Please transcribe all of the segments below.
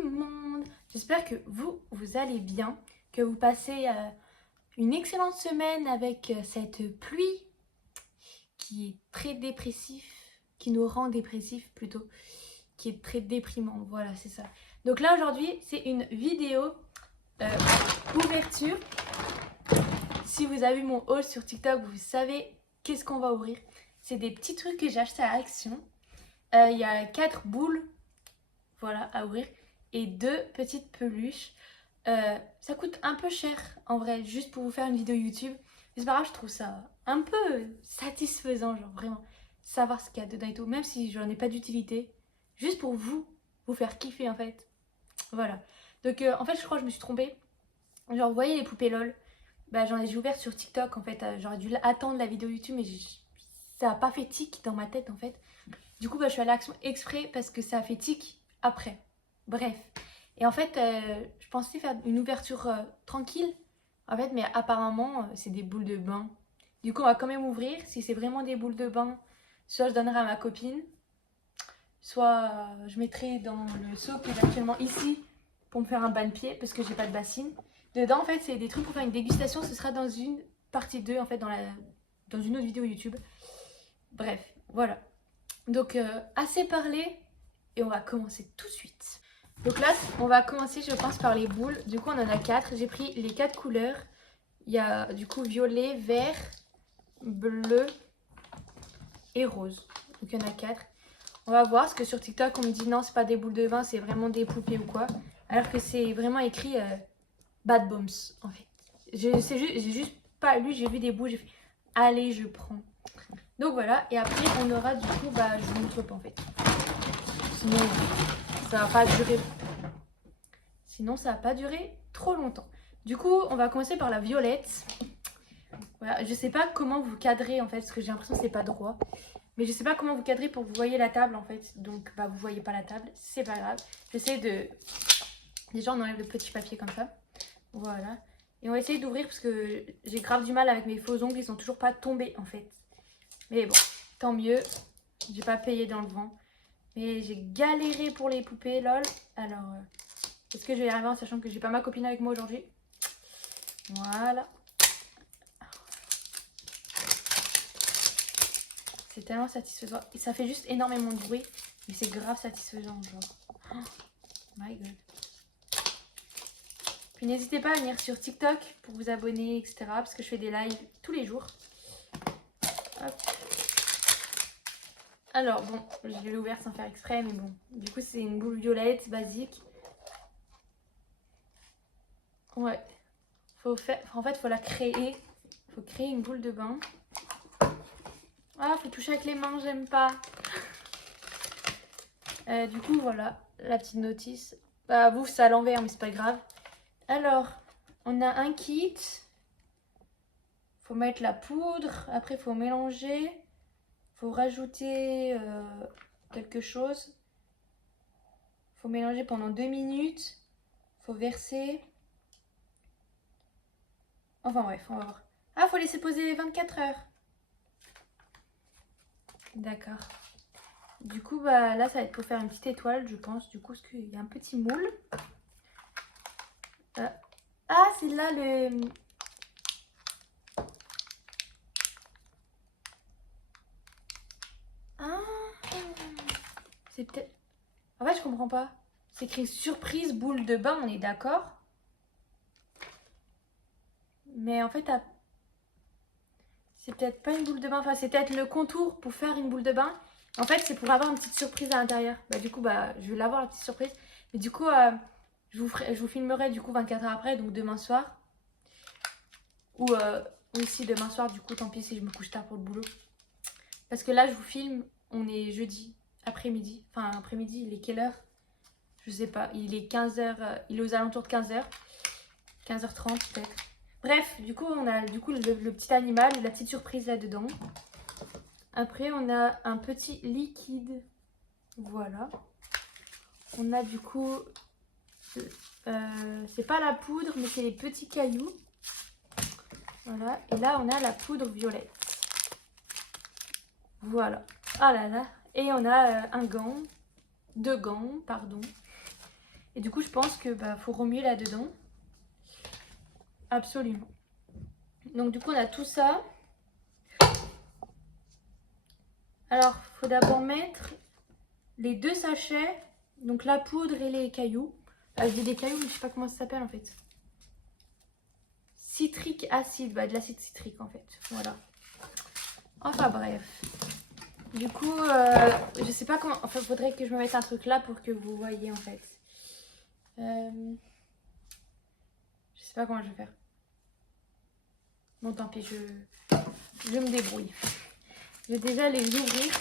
le monde. J'espère que vous allez bien, que vous passez une excellente semaine avec cette pluie qui est très dépressif, qui nous rend dépressifs plutôt, qui est très déprimant, voilà c'est ça. Donc là aujourd'hui c'est une vidéo ouverture. Si vous avez vu mon haul sur TikTok, vous savez qu'est-ce qu'on va ouvrir. C'est des petits trucs que j'ai achetés à Action. Il y a 4 boules, voilà, à ouvrir, et 2 petites peluches. Ça coûte un peu cher en vrai, juste pour vous faire une vidéo YouTube. Mais c'est pas grave, je trouve ça un peu satisfaisant, genre vraiment savoir ce qu'il y a dedans et tout, même si j'en ai pas d'utilité, juste pour vous faire kiffer en fait. Voilà. Donc en fait, je crois que je me suis trompée. Genre, vous voyez les poupées LOL, bah j'ai ouvert sur TikTok en fait. J'aurais dû attendre la vidéo YouTube, mais ça a pas fait tic dans ma tête en fait. Du coup, bah, je suis allée à Action exprès parce que ça a fait tic après. Bref. Et en fait, je pensais faire une ouverture tranquille. En fait, mais apparemment, c'est des boules de bain. Du coup, on va quand même ouvrir. Si c'est vraiment des boules de bain, soit je donnerai à ma copine, soit je mettrai dans le seau que j'ai actuellement ici pour me faire un bain de pied parce que j'ai pas de bassine. Dedans, en fait, c'est des trucs pour faire une dégustation. Ce sera dans une partie 2, en fait, dans une autre vidéo YouTube. Bref, voilà. Donc, assez parlé et on va commencer tout de suite. Donc là, on va commencer, je pense, par les boules. Du coup, on en a 4. J'ai pris les 4 couleurs. Il y a du coup violet, vert, bleu et rose. Donc il y en a 4. On va voir, parce que sur TikTok, on me dit non, c'est pas des boules de bain, c'est vraiment des poupées ou quoi. Alors que c'est vraiment écrit Bad Bombs, en fait. J'ai juste pas lu, j'ai vu des boules, j'ai fait allez, je prends. Donc voilà, et après, on aura du coup, bah, je vous montre pas en fait. Sinon, ça va pas durer. Sinon, ça va pas durer trop longtemps. Du coup, on va commencer par la violette. Voilà, je sais pas comment vous cadrez en fait, parce que j'ai l'impression que c'est pas droit. Mais je sais pas comment vous cadrez pour que vous voyez la table en fait. Donc, bah, vous voyez pas la table, c'est pas grave. J'essaie de. Déjà, on enlève le petit papier comme ça. Voilà. Et on va essayer d'ouvrir parce que j'ai grave du mal avec mes faux ongles, ils sont toujours pas tombés en fait. Mais bon, tant mieux. J'ai pas payé dans le vent. Mais j'ai galéré pour les poupées, lol. Alors, est-ce que je vais y arriver en sachant que j'ai pas ma copine avec moi aujourd'hui? Voilà. C'est tellement satisfaisant. Et ça fait juste énormément de bruit. Mais c'est grave satisfaisant, genre. Oh my god. Puis n'hésitez pas à venir sur TikTok pour vous abonner, etc. Parce que je fais des lives tous les jours. Hop. Alors, bon, je l'ai ouvert sans faire exprès, mais bon. Du coup, c'est une boule violette, basique. Ouais. En fait, faut la créer. Faut créer une boule de bain. Ah, faut toucher avec les mains, j'aime pas. Du coup, voilà, la petite notice. Bah, vous, c'est à l'envers, mais c'est pas grave. Alors, on a un kit. Faut mettre la poudre. Après, faut mélanger. Faut rajouter quelque chose. Faut mélanger pendant 2 minutes. Faut verser. Enfin bref, on va voir. Ah, faut laisser poser 24 heures. D'accord. Du coup, bah là, ça va être pour faire une petite étoile, je pense. Du coup, parce qu'il y a un petit moule. Ah, c'est là le... Ah, c'est peut-être... En fait, je comprends pas. C'est écrit surprise boule de bain, on est d'accord. Mais en fait, c'est peut-être pas une boule de bain. Enfin, c'est peut-être le contour pour faire une boule de bain. En fait, c'est pour avoir une petite surprise à l'intérieur. Bah, du coup, bah, je vais l'avoir, la petite surprise. Mais du coup, je vous filmerai du coup 24 heures après, donc demain soir. Ou si demain soir, du coup, tant pis si je me couche tard pour le boulot. Parce que là, je vous filme, on est jeudi après-midi. Enfin, après-midi, il est quelle heure? Je sais pas, il est 15h, il est aux alentours de 15h. 15h30 peut-être. Bref, du coup, on a du coup le petit animal, la petite surprise là-dedans. Après, on a un petit liquide. Voilà. On a du coup... c'est pas la poudre, mais c'est les petits cailloux. Voilà. Et là, on a la poudre violette. Voilà. Ah là là. Et on a un gant. 2 gants, pardon. Et du coup, je pense que faut remuer là-dedans. Absolument. Donc du coup, on a tout ça. Alors, il faut d'abord mettre les 2 sachets, donc la poudre et les cailloux. Je dis des cailloux, mais je sais pas comment ça s'appelle en fait. Citrique acide, de l'acide citrique en fait. Voilà. Enfin bref. Du coup, je sais pas comment. Enfin, faudrait que je me mette un truc là pour que vous voyez en fait. Je sais pas comment je vais faire. Bon, tant pis, je me débrouille. Je vais déjà les ouvrir.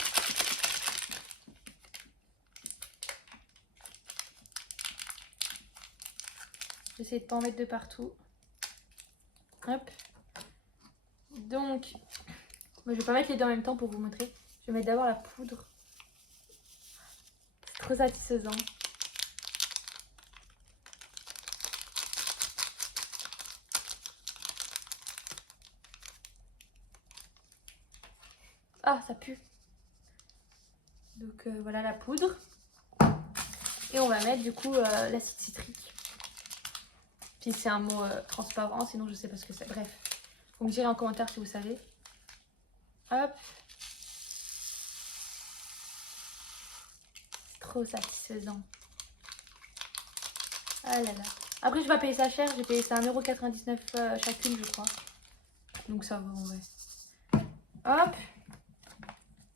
J'essaie de pas en mettre de partout. Hop. Donc, moi, je vais pas mettre les deux en même temps pour vous montrer. Je vais mettre d'abord la poudre. C'est trop satisfaisant. Ah, ça pue. Donc voilà la poudre. Et on va mettre du coup l'acide citrique. Puis c'est un mot transparent, sinon je sais pas ce que c'est. Bref, vous me direz en commentaire si vous savez. Hop. Trop satisfaisant. Ah là là. Après, je vais pas payer ça cher. J'ai payé ça 1,99 € chacune, je crois. Donc ça va en vrai. Hop.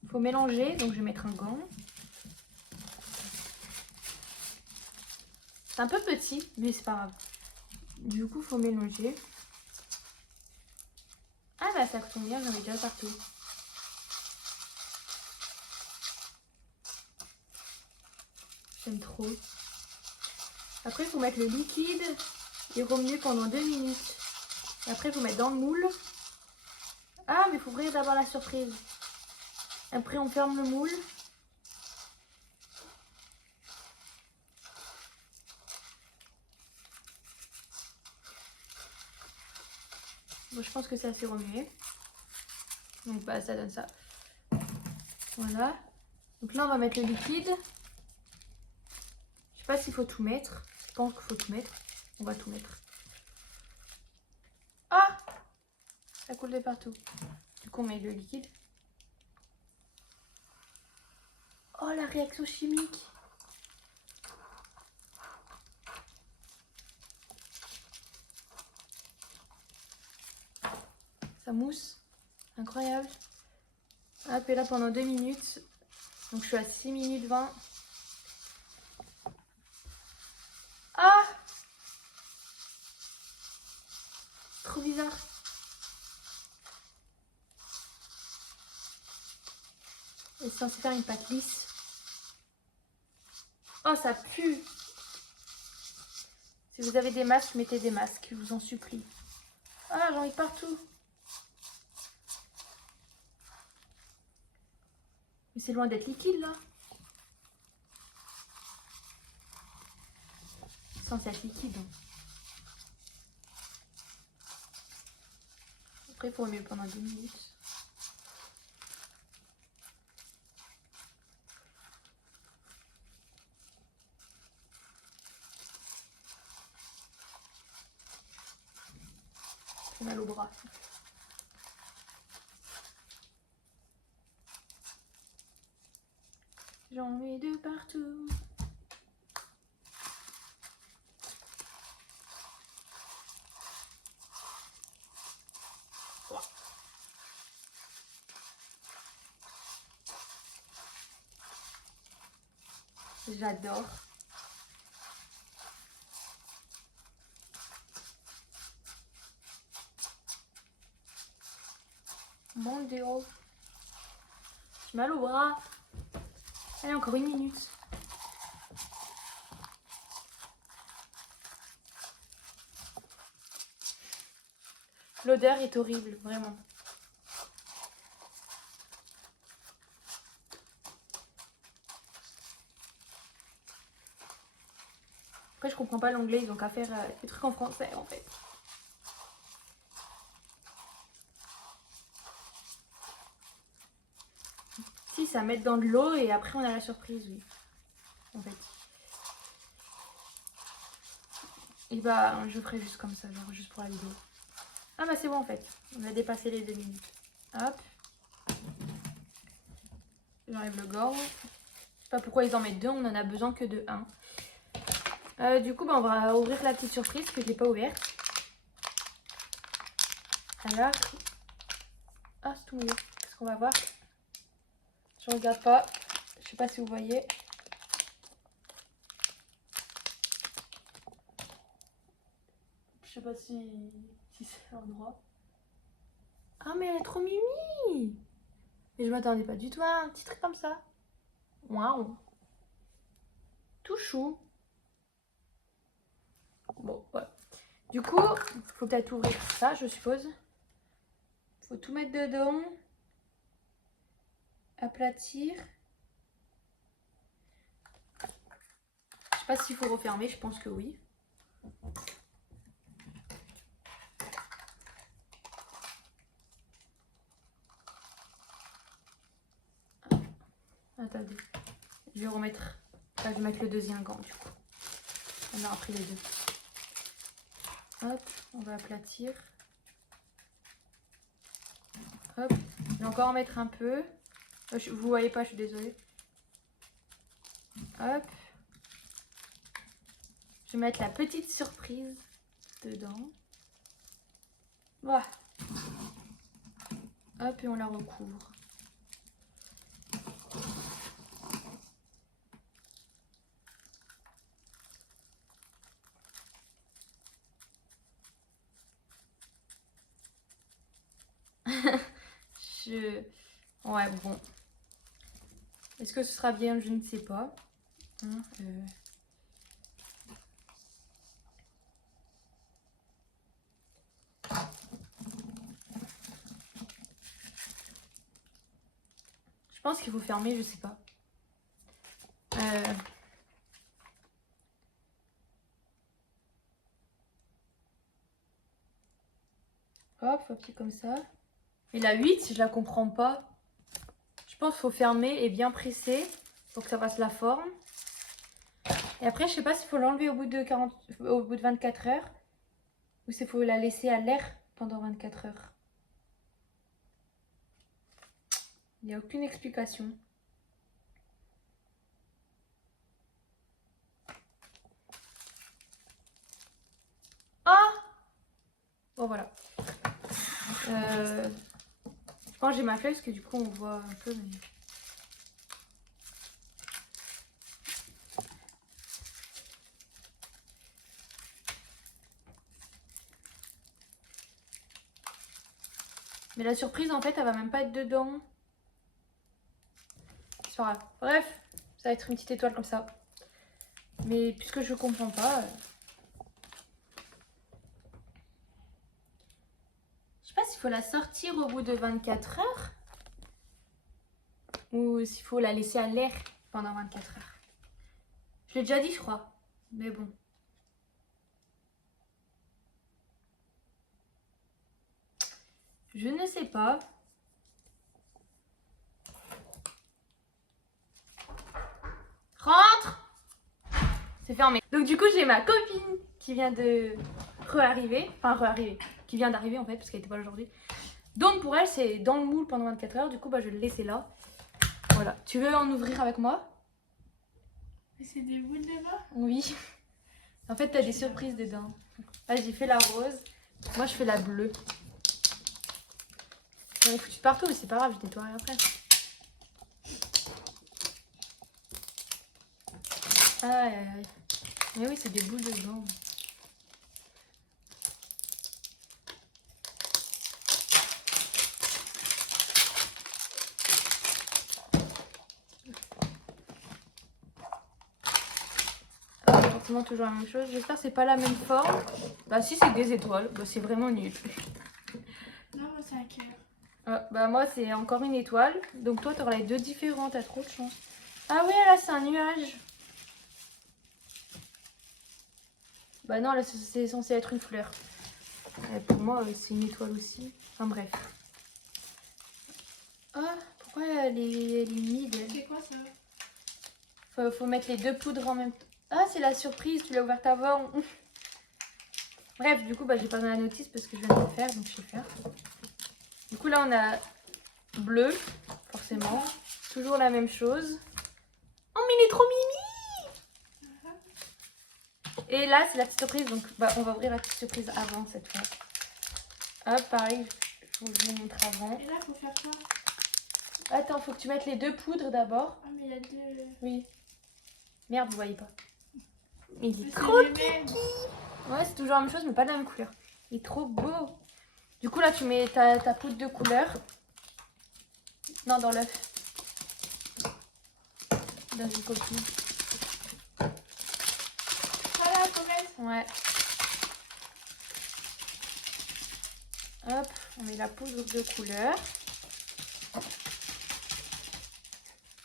Faut mélanger. Donc je vais mettre un gant. C'est un peu petit, mais c'est pas grave. Du coup, faut mélanger. Ah bah ça tombe bien, j'en ai déjà partout. J'aime trop. Après, il faut mettre le liquide et remuer pendant 2 minutes. Et après, il faut mettre dans le moule. Ah, mais il faut ouvrir d'abord la surprise. Après, on ferme le moule. Bon, je pense que c'est assez remué. Donc, bah, ça donne ça. Voilà. Donc là, on va mettre le liquide. Je sais pas s'il faut tout mettre. Je pense qu'il faut tout mettre. On va tout mettre. Ah! Ça coule de partout. Du coup, on met le liquide. Oh, la réaction chimique! Ça mousse. Incroyable. Hop, et là pendant 2 minutes. Donc je suis à 6 minutes 20. Ah! Trop bizarre. Et c'est censé faire une pâte lisse. Oh, ça pue! Si vous avez des masques, mettez des masques, je vous en supplie. Ah, j'en ai partout. Mais c'est loin d'être liquide là. C'est censé être liquide. Après, il faut remuer pendant 2 minutes. J'ai mal au bras. J'en mets de partout. J'adore. Mon Dieu. J'ai mal au bras. Allez, encore 1 minute. L'odeur est horrible, vraiment. Après, je comprends pas l'anglais, ils ont qu'à faire des trucs en français en fait. Si, ça met dans de l'eau et après on a la surprise, oui. En fait. Et bah je ferai juste comme ça, genre juste pour la vidéo. Ah bah c'est bon en fait, on a dépassé les 2 minutes. Hop. J'enlève le gant. Je sais pas pourquoi ils en mettent 2, on en a besoin que de 1. Du coup bah, on va ouvrir la petite surprise que je n'ai pas ouverte. Alors... Ah c'est tout mouillé, qu'est-ce qu'on va voir? Je regarde pas, je sais pas si vous voyez. Je sais pas si c'est endroit. Ah mais elle est trop mimi. Et je m'attendais pas du tout à un petit truc comme ça. Waouh. Tout chou. Bon, ouais. Du coup, faut peut-être ouvrir ça, je suppose. Faut tout mettre dedans. Aplatir. Je sais pas s'il faut refermer, je pense que oui. Attendez. Je vais remettre. Enfin, je vais mettre le deuxième gant du coup. On aura pris les deux. Hop, on va aplatir. Hop, je vais encore en mettre un peu. Vous voyez pas, je suis désolée. Hop. Je vais mettre la petite surprise dedans. Voilà. Hop, et on la recouvre. Ouais, bon. Est-ce que ce sera bien? Je ne sais pas. Hein, Je pense qu'il faut fermer, je sais pas. Hop, un petit comme ça. Et la 8, je la comprends pas. Je pense qu'il faut fermer et bien presser pour que ça fasse la forme. Et après, je sais pas s'il faut l'enlever au bout de 24 heures ou s'il faut la laisser à l'air pendant 24 heures. Il n'y a aucune explication. Ah! Bon, voilà. Je pense que j'ai ma feuille parce que du coup, on voit un peu. Mais... Mais la surprise, en fait, elle va même pas être dedans. C'est pas grave. Bref, ça va être une petite étoile comme ça. Mais puisque je comprends pas... Je sais pas s'il faut la sortir au bout de 24 heures. Ou s'il faut la laisser à l'air pendant 24 heures. Je l'ai déjà dit, je crois. Mais bon. Je ne sais pas. Rentre! C'est fermé. Donc du coup, j'ai ma copine qui vient de re-arriver. Enfin, re-arriver. Qui vient d'arriver en fait, parce qu'elle n'était pas là aujourd'hui. Donc pour elle, c'est dans le moule pendant 24 heures. Du coup, bah, je vais le laisser là. Voilà. Tu veux en ouvrir avec moi? C'est des boules de bas? Oui. En fait, t'as des surprises dedans. Là, j'ai fait la rose. Moi, je fais la bleue. J'en ai foutu partout, mais c'est pas grave, je nettoierai après. Ah, mais oui, c'est des boules dedans. Toujours la même chose. J'espère que c'est pas la même forme. Bah si, c'est des étoiles. Bah c'est vraiment nul. Non, moi c'est un cœur. Ah, bah moi c'est encore une étoile. Donc toi t'auras les deux différentes. T'as trop de chance. Ah oui, là c'est un nuage. Bah non, là c'est censé être une fleur. Et pour moi c'est une étoile aussi. Enfin bref. Ah, pourquoi elle est humide? C'est quoi ça? Faut mettre les deux poudres en même temps. Ah, c'est la surprise, tu l'as ouverte avant. Bref, du coup, bah, j'ai pas dans la notice parce que je viens de le faire, donc je sais faire. Du coup, là, on a bleu, forcément. Toujours la même chose. Oh, mais il est trop mimi! Et là, c'est la petite surprise, donc bah, on va ouvrir la petite surprise avant cette fois. Hop, pareil, je vous montre avant. Et là, faut faire quoi? Attends, faut que tu mettes les deux poudres d'abord. Ah, mais il y a deux. Oui. Merde, vous voyez pas. Mais il est Mais trop c'est les mêmes. Ouais, c'est toujours la même chose, mais pas de la même couleur. Il est trop beau. Du coup, là, tu mets ta poudre de couleur. Non, dans l'œuf. Dans une coquille. Voilà, faut mettre. Ouais. Hop, on met la poudre de couleur.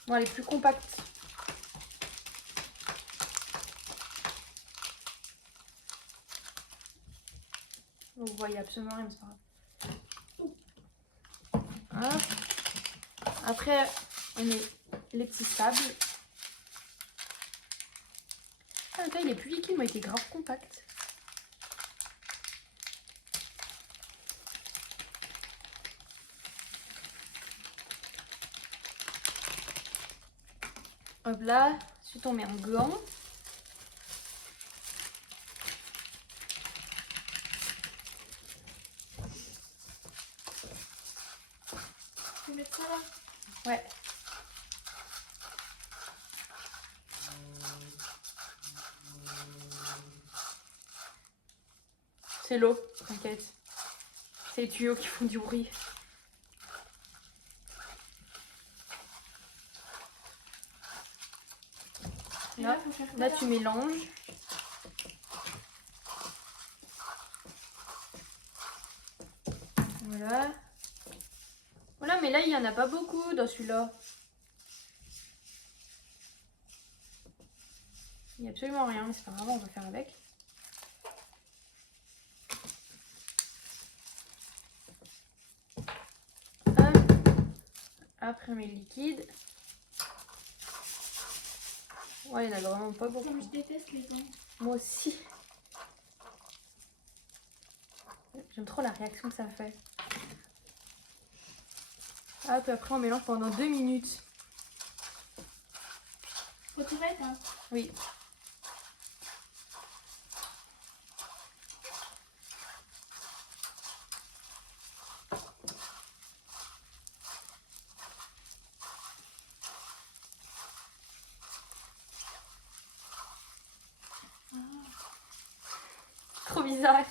Bon, elle est plus compacte. Vous voyez absolument rien, mais c'est pas grave. Hop. Après, on met les petits sables. Ah, le gars, il est plus liquide, moi, il était grave compact. Hop là, ensuite on met un gant. Faut mettre ça là. Ouais. C'est l'eau, t'inquiète. C'est les tuyaux qui font du bruit. Et Là, faut faire quoi, là tu mélanges. Voilà. Voilà, mais là, il n'y en a pas beaucoup dans celui-là. Il n'y a absolument rien, mais c'est pas grave, on va faire avec. Hop. Après, on met le liquide. Ouais, il n'y en a vraiment pas beaucoup. Comme je déteste les gants. Moi aussi. J'aime trop la réaction que ça fait. Hop, après, on mélange pendant 2 minutes. Faut tout mettre, hein. Oui. Trop bizarre.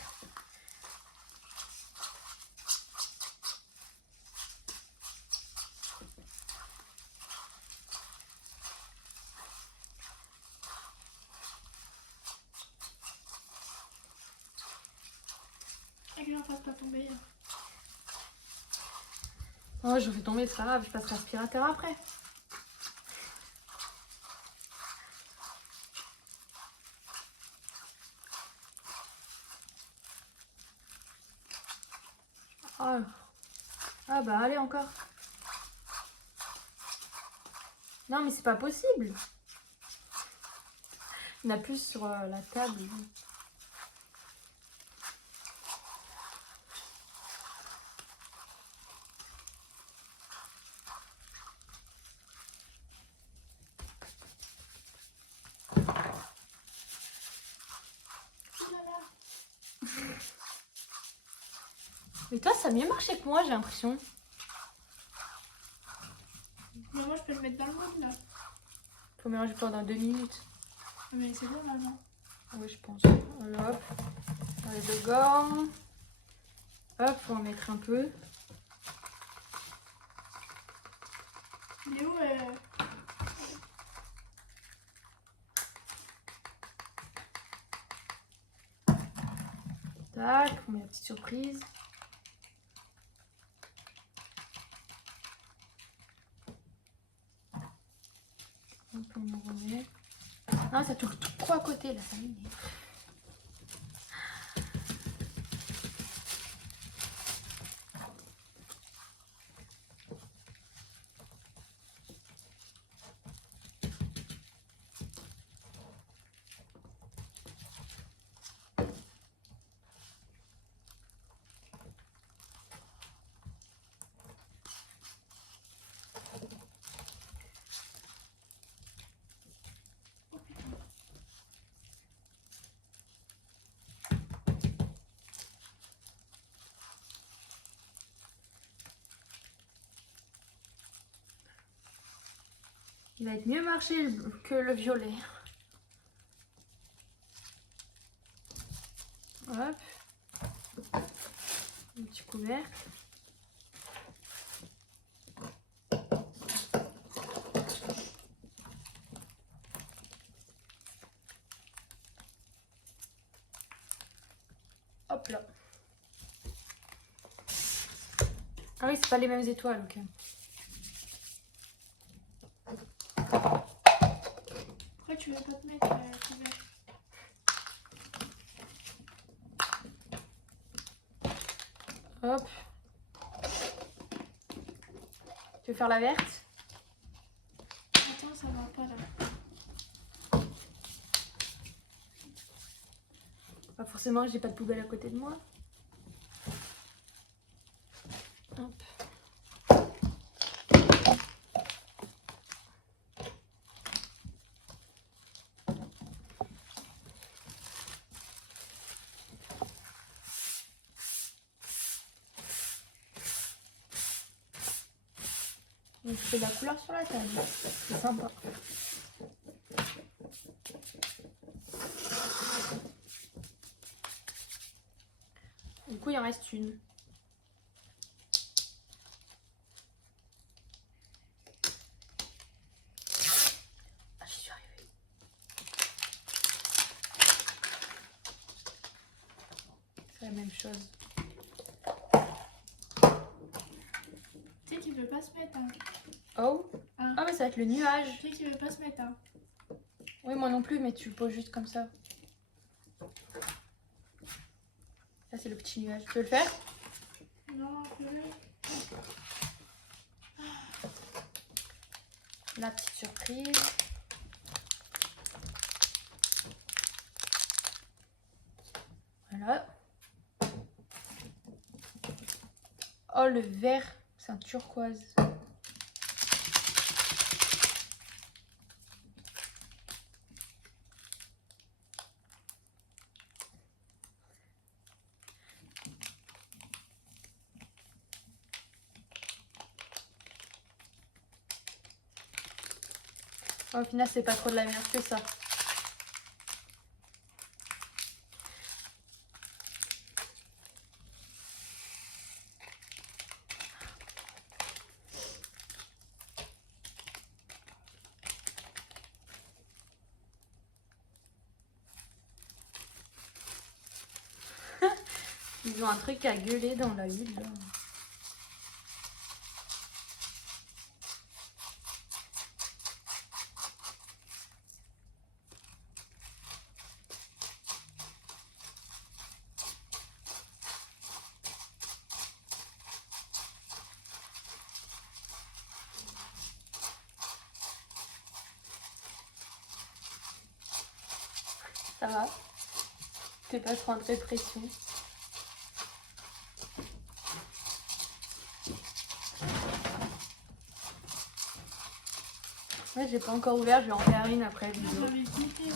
Et que j'en fasse pas tomber. Oh, je fais tomber, c'est pas grave, je passerai aspirateur après. Oh. Ah bah allez encore. Non mais c'est pas possible. Il y en a plus sur la table. Oh là là. Mais toi ça a mieux marché que moi j'ai l'impression. Mais moi, je peux le mettre dans le moule là. Faut mélanger pendant 2 minutes. Ah, mais c'est bon maintenant. Oui je pense. Voilà, hop. On les deux gants. Hop, faut en mettre un peu. Il est où Tac, on met la petite surprise. Hop, on en remet. Non, ça tourne tout trop à côté là, ça m'énerve. Il va être mieux marché que le violet. Hop. Un petit couvercle. Hop là. Ah oui, c'est pas les mêmes étoiles, ok. Pourquoi tu veux pas te mettre couvercle? Hop. Tu veux faire la verte? Attends, ça va pas là. Pas forcément, j'ai pas de poubelle à côté de moi. Hop. Donc, je fais de la couleur sur la table. C'est sympa. Du coup, il en reste une. Ah, j'y suis arrivée. C'est la même chose. Tu sais qu'il veut pas se mettre, hein. Oh. Hein. Ah, mais ça va être le nuage. Tu sais qu'il veut pas se mettre, hein. Oui, moi non plus, mais tu le poses juste comme ça. Là, c'est le petit nuage. Tu veux le faire? Non, plus. La petite surprise. Voilà. Oh, le vert, c'est un turquoise. Au final, c'est pas trop de la merde que ça. Ils ont un truc à gueuler dans la huile, là. Ça va? T'es pas trop en dépression. Ouais, j'ai pas encore ouvert, je vais en faire une après la vidéo. J'avais goûté.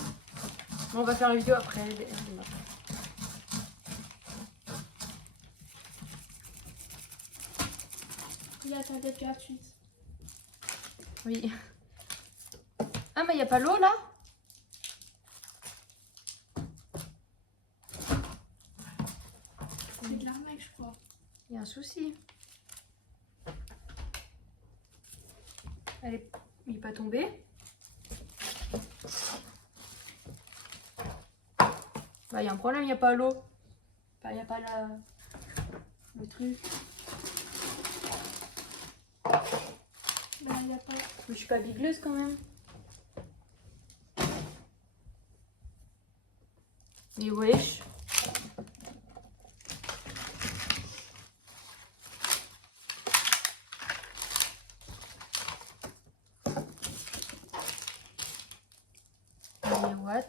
Bon, on va faire la vidéo après. Il a ta dette gratuite. Oui. Ah, mais y a pas l'eau là? C'est de l'arnaque, je crois. Il y a un souci. Il est pas tombé. Bah, il y a un problème, il n'y a pas l'eau. Enfin, il n'y a pas le truc. Bah, il a pas. Mais je suis pas bigleuse quand même. Mais wesh. Mais what?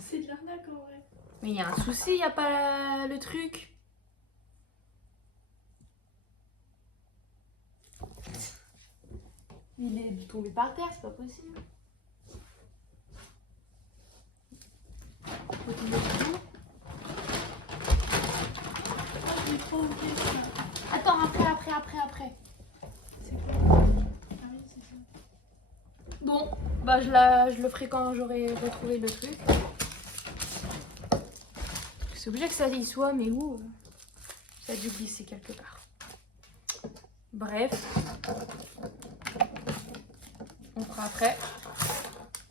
C'est de l'arnaque en vrai. Mais il y a un souci, il n'y a pas le truc. Il est tombé par terre, c'est pas possible. Faut tomber dessus. Ah, j'ai trop oublié ça. Attends, après. Bon, bah je le ferai quand j'aurai retrouvé le truc. C'est obligé que ça y soit, mais où ça a dû glisser quelque part. Bref. On fera après.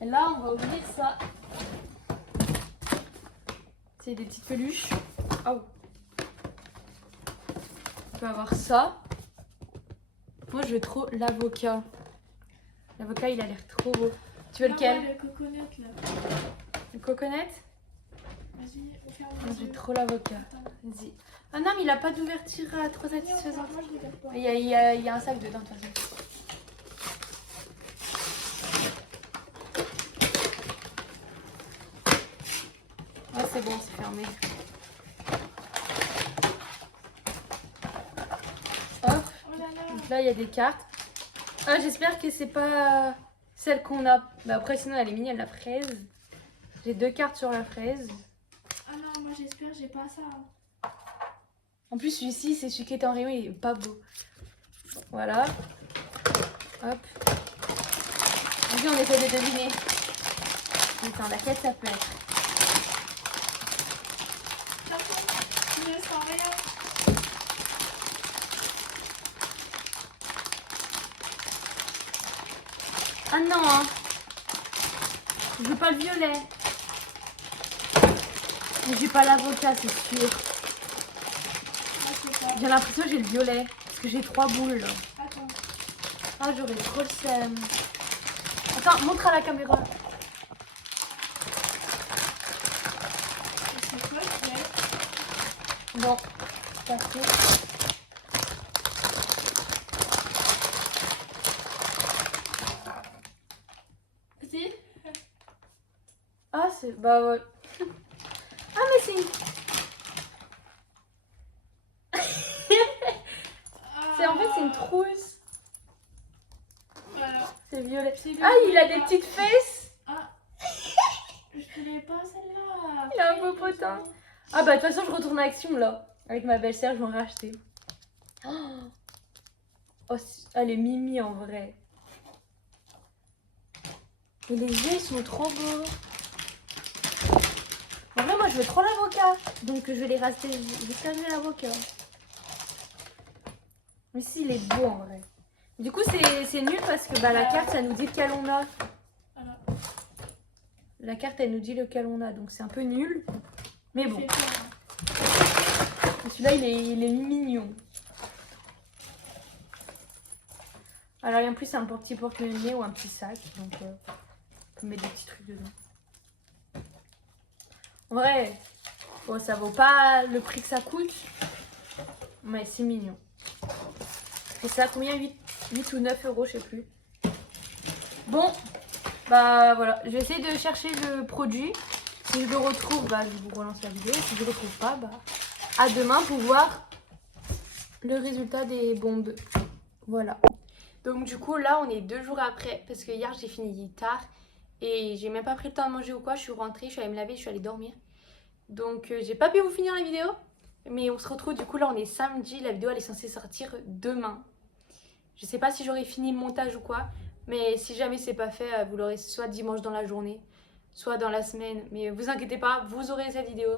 Et là, on va ouvrir ça. C'est des petites peluches. Oh. On peut avoir ça. Moi, je veux trop l'avocat. L'avocat, il a l'air trop beau. Tu veux lequel? Le coconut là. Le coconut? Vas-y, ferme Moi, les j'ai yeux. trop l'avocat. Attends. Vas-y. Ah non, mais il a pas d'ouverture trop satisfaisante. Moi je regarde pas. Il y a un sac dedans, de toute façon. Ouais, c'est bon, c'est fermé. Hop. Oh là là. Donc là, il y a des cartes. Ah, j'espère que c'est pas celle qu'on a. Bah, après, sinon, elle est mignonne, la fraise. J'ai 2 cartes sur la fraise. Ah non, moi j'espère que j'ai pas ça. En plus, celui-ci, c'est celui qui était en rayon, il est pas beau. Voilà. Hop. Vas-y, on essaie de deviner. Attends, laquelle ça peut être? Je ne sens rien. Ah non, hein. Je veux pas le violet. Mais j'ai pas l'avocat, c'est sûr. Moi je sais pas. J'ai l'impression que j'ai le violet. Parce que j'ai 3 boules. Là. Attends. Ah, j'aurais trop le seum. Attends, montre à la caméra. C'est quoi ce mec? Bon, ça fait. Si. Ah, c'est. Bah ouais. Ah, mais c'est une. En fait, c'est une trousse. Voilà. C'est violet. C'est le Ah, il a des violet. petites fesses. Ah. Je voulais pas celle-là. Il a un beau potin. Ah, bah de toute façon, je retourne à Action là. Avec ma belle-sœur, je vais en racheter. Oh, elle est mimi en vrai. Et les yeux, ils sont trop beaux. En vrai, moi, je veux trop l'avocat. Donc, je vais les racheter jusqu'à j'ai l'avocat. Mais si, il est beau en vrai. Du coup, c'est nul parce que bah, la carte, ça nous dit lequel on a. Voilà. La carte, elle nous dit lequel on a. Donc, c'est un peu nul. Mais bon. Fais peur. Celui-là, il est mignon. Alors, et en plus, c'est un petit porte-monnaie ou un petit sac. Donc, on peut mettre des petits trucs dedans. En vrai, bon, ça vaut pas le prix que ça coûte. Mais c'est mignon. Et ça a combien? 8 ou 9 euros, je sais plus. Bon, bah voilà. Je vais essayer de chercher le produit. Si je le retrouve, bah, je vous relance la vidéo. Si je le retrouve pas, bah, à demain pour voir le résultat des bombes. Voilà. Donc du coup, là, on est 2 jours après. Parce que hier, j'ai fini tard. Et j'ai même pas pris le temps de manger ou quoi. Je suis rentrée, je suis allée me laver, je suis allée dormir. Donc j'ai pas pu vous finir la vidéo. Mais on se retrouve, du coup, là, on est samedi. La vidéo, elle est censée sortir demain. Je sais pas si j'aurai fini le montage ou quoi. Mais si jamais c'est pas fait, vous l'aurez soit dimanche dans la journée, soit dans la semaine. Mais vous inquiétez pas, vous aurez cette vidéo.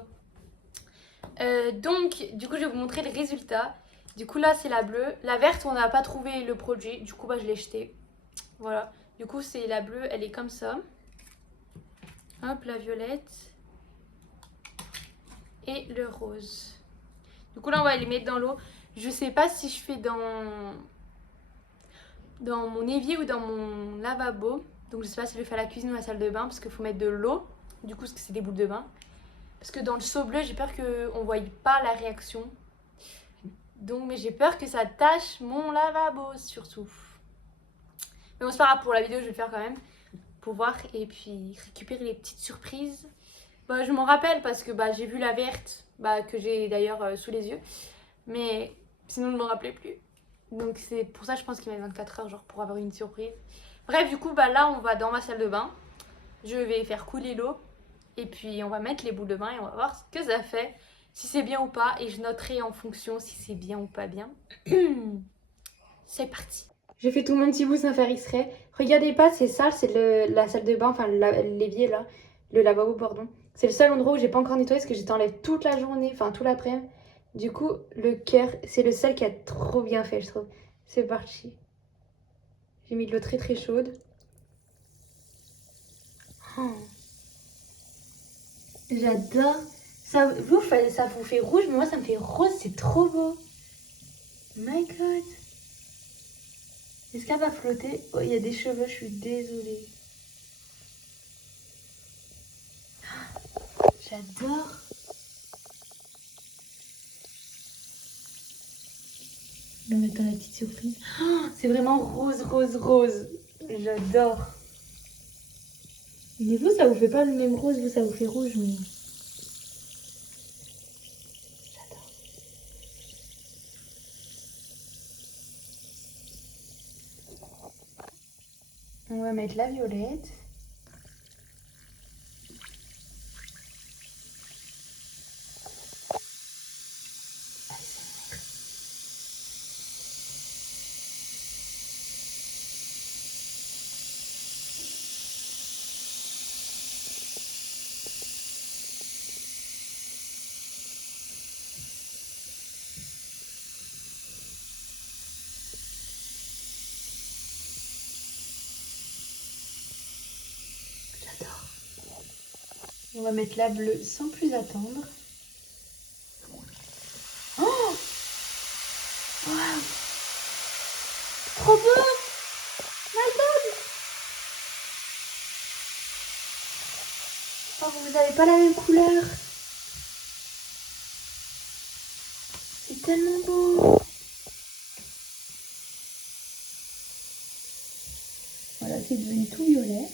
Donc, du coup, je vais vous montrer le résultat. Du coup, là, c'est la bleue. La verte, on n'a pas trouvé le produit. Du coup, bah, je l'ai jeté. Voilà. Du coup, c'est la bleue. Elle est comme ça. Hop, la violette. Et le rose. Du coup, là, on va les mettre dans l'eau. Je sais pas si je fais dans mon évier ou dans mon lavabo. Donc, je sais pas si je le fais à la cuisine ou à la salle de bain. Parce qu'il faut mettre de l'eau. Du coup, parce que c'est des boules de bain. Parce que dans le seau bleu, j'ai peur qu'on ne voie pas la réaction. Donc, mais j'ai peur que ça tâche mon lavabo surtout. Mais bon, c'est pas grave, pour la vidéo, je vais le faire quand même. Pour voir et puis récupérer les petites surprises. Bah, je m'en rappelle parce que bah, j'ai vu la verte, bah, que j'ai d'ailleurs sous les yeux. Mais sinon, je ne m'en rappelais plus. Donc, c'est pour ça, je pense qu'il met 24 heures genre, pour avoir une surprise. Bref, du coup, bah, là, on va dans ma salle de bain. Je vais faire couler l'eau. Et puis on va mettre les boules de bain et on va voir ce que ça fait, si c'est bien ou pas. Et je noterai en fonction si c'est bien ou pas bien. C'est parti. J'ai fait tout mon petit bout sans faire exprès. Regardez pas, c'est sale, c'est la salle de bain, enfin l'évier là, le lavabo, pardon. C'est le seul endroit où j'ai pas encore nettoyé parce que j'étais en live toute la journée, enfin tout l'après-midi. Du coup, le cœur, c'est le seul qui a trop bien fait, je trouve. C'est parti. J'ai mis de l'eau très très chaude. Oh. J'adore. Ça vous fait rouge, mais moi ça me fait rose, c'est trop beau. My God. Est-ce qu'elle va flotter? Oh, il y a des cheveux, je suis désolée. J'adore. Je vais mettre dans la petite surprise. Oh, c'est vraiment rose, rose, rose. J'adore. Mais vous, ça vous fait pas le même rose, vous, ça vous fait rouge, mais... J'adore. On va mettre la violette. J'adore. On va mettre la bleue sans plus attendre. Oh, wow. Trop beau. My God. Oh, vous n'avez pas la même couleur. C'est tellement beau. Voilà, c'est devenu tout violet.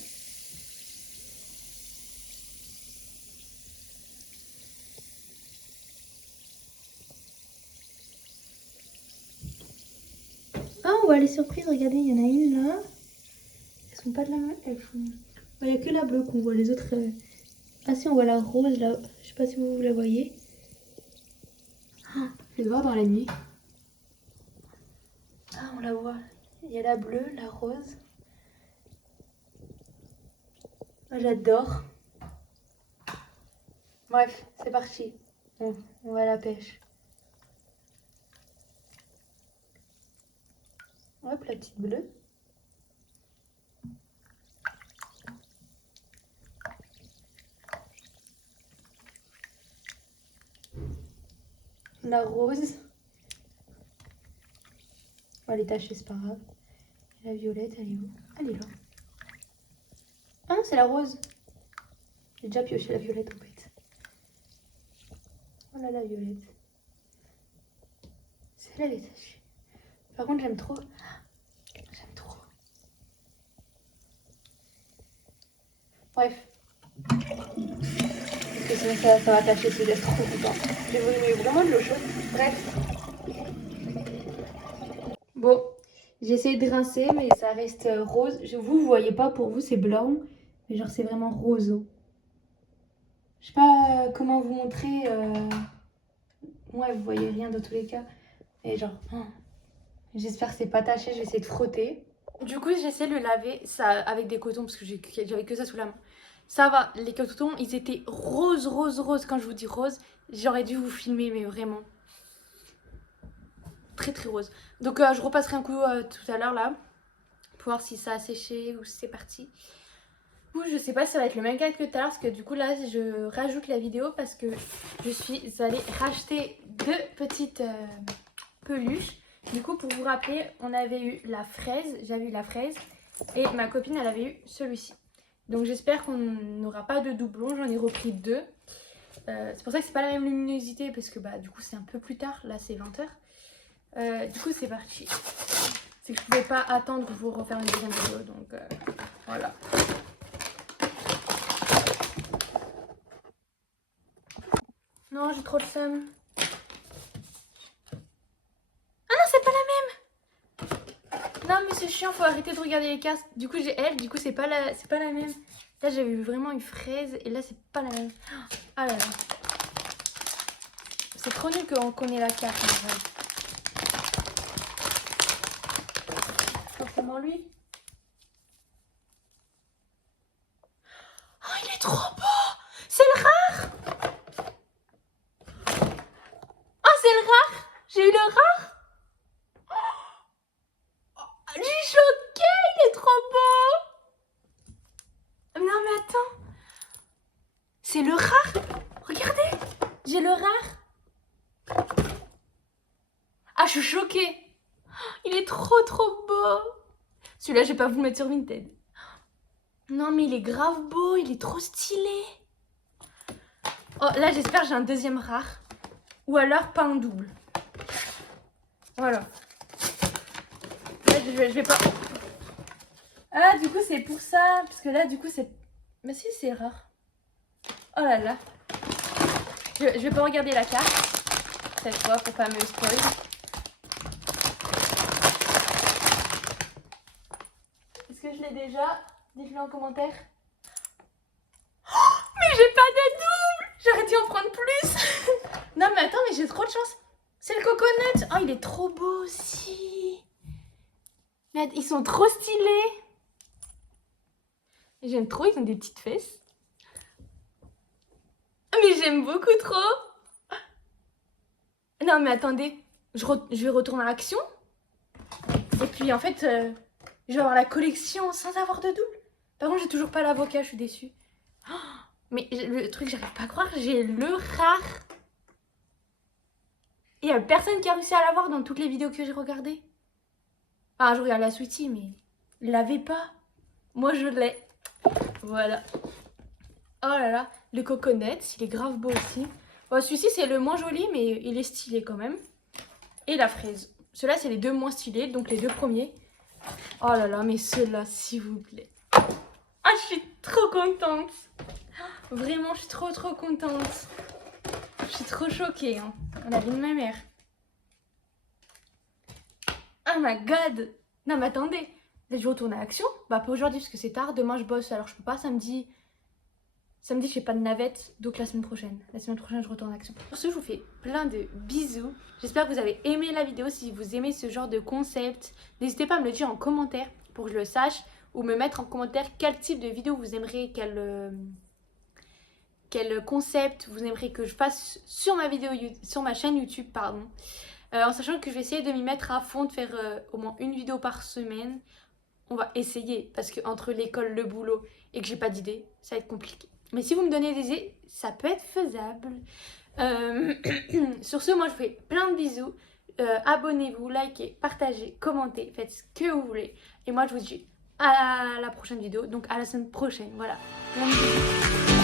Ah, on voit les surprises. Regardez, il y en a une là. Elles sont pas de la même. Elles font... Il n'y a que la bleue qu'on voit. Les autres... Ah si, on voit la rose là. Je sais pas si vous la voyez. Ah, je vais le voir dans la nuit. Ah, on la voit. Il y a la bleue, la rose. Ah, j'adore. Bref, c'est parti. Bon, on va à la pêche. Hop, la petite bleue. La rose. On va les tâcher, c'est pas grave. Et la violette, elle est où? Elle est là. Ah non, c'est la rose. J'ai déjà pioché la violette en fait. Voilà la violette. Celle-là, elle est tachée. Par contre, j'aime trop. J'aime trop. Bref. Parce que sinon, ça va tâcher, c'est d'être trop content. J'ai voulu vraiment de l'eau chaude. Bref. Bon, j'ai essayé de rincer, mais ça reste rose. Vous voyez pas, pour vous, c'est blanc. Mais genre, c'est vraiment rose. Je sais pas comment vous montrer. Ouais, vous voyez rien dans tous les cas. Et genre, oh. J'espère que c'est pas taché. Je vais essayer de frotter. Du coup, j'essaie de le laver ça avec des cotons parce que j'avais que ça sous la main. Ça va, les cotons, ils étaient rose, rose, rose. Quand je vous dis rose, j'aurais dû vous filmer, mais vraiment. Très, très rose. Donc, je repasserai un coup tout à l'heure là. Pour voir si ça a séché ou si c'est parti. Du coup, je sais pas si ça va être le même cas que tout à l'heure. Parce que du coup, là, je rajoute la vidéo parce que je suis allée racheter deux petites peluches. Du coup, pour vous rappeler, on avait eu la fraise. J'avais eu la fraise. Et ma copine, elle avait eu celui-ci. Donc, j'espère qu'on n'aura pas de doublons. J'en ai repris deux. C'est pour ça que c'est pas la même luminosité. Parce que bah, du coup, c'est un peu plus tard. Là, c'est 20h. Du coup, c'est parti. C'est que je pouvais pas attendre pour vous refaire une deuxième vidéo. Donc, voilà. Non, j'ai trop le seum. Ah non, c'est pas la même. Non, mais c'est chiant, faut arrêter de regarder les cartes. Du coup, j'ai elle, du coup, c'est pas la même. Là, j'avais eu vraiment une fraise et là, c'est pas la même. Ah là là. C'est trop nul qu'on connaît la carte. En vrai. Hop. forcément lui. Oh, il est trop beau! C'est le rare! Oh, c'est le rare! J'ai eu le rare! Oh, je suis choquée! Il est trop beau! Non, mais attends! C'est le rare! Regardez! J'ai le rare! Ah, je suis choquée! Il est trop beau! Celui-là, je vais pas vous le mettre sur Vinted. Non, mais il est grave beau, il est trop stylé. Oh, là, j'espère que j'ai un deuxième rare. Ou alors, pas un double. Voilà. Là, je vais pas... Ah, du coup, c'est pour ça. Parce que là, du coup, c'est... Mais si, c'est rare. Oh là là. Je vais pas regarder la carte. Cette fois, pour pas me spoil. Est-ce que je l'ai déjà? Dites-le en commentaire. Oh, mais j'ai pas de double! J'aurais dû en prendre plus. Non mais attends, mais j'ai trop de chance. C'est le coconut. Oh, il est trop beau aussi. Mais ils sont trop stylés. J'aime trop, ils ont des petites fesses. Mais j'aime beaucoup trop. Non mais attendez, je vais retourner à Action. Et puis en fait, je vais avoir la collection sans avoir de double. Par contre, j'ai toujours pas l'avocat, je suis déçue. Oh, mais le truc, j'arrive pas à croire, j'ai le rare. Il y a personne qui a réussi à l'avoir dans toutes les vidéos que j'ai regardées. Enfin, je regarde la Sweetie, mais il l'avait pas. Moi, je l'ai. Voilà. Oh là là, le coconut, il est grave beau aussi. Bon, celui-ci, c'est le moins joli, mais il est stylé quand même. Et la fraise. Ceux-là, c'est les deux moins stylés, donc les deux premiers. Oh là là, mais ceux-là, s'il vous plaît. Ah, je suis trop contente. Vraiment, je suis trop contente. Je suis trop choquée. Hein. On a vu de ma mère. Oh my god. Non, mais attendez. Là, je vais retourner à Action. Bah, pas aujourd'hui, parce que c'est tard. Demain, je bosse, alors je peux pas. Samedi, je fais pas de navette. Donc, la semaine prochaine. La semaine prochaine, je retourne à Action. Pour ce, je vous fais plein de bisous. J'espère que vous avez aimé la vidéo. Si vous aimez ce genre de concept, n'hésitez pas à me le dire en commentaire pour que je le sache. Ou me mettre en commentaire quel type de vidéo vous aimeriez, quel concept vous aimeriez que je fasse sur ma chaîne YouTube, pardon. En sachant que je vais essayer de m'y mettre à fond, de faire au moins une vidéo par semaine. On va essayer, parce que entre l'école, le boulot et que j'ai pas d'idée, ça va être compliqué. Mais si vous me donnez des idées, ça peut être faisable. Sur ce, moi je vous fais plein de bisous. Abonnez-vous, likez, partagez, commentez, faites ce que vous voulez. Et moi je vous dis à la prochaine vidéo, donc à la semaine prochaine. Voilà. Plein de bisous.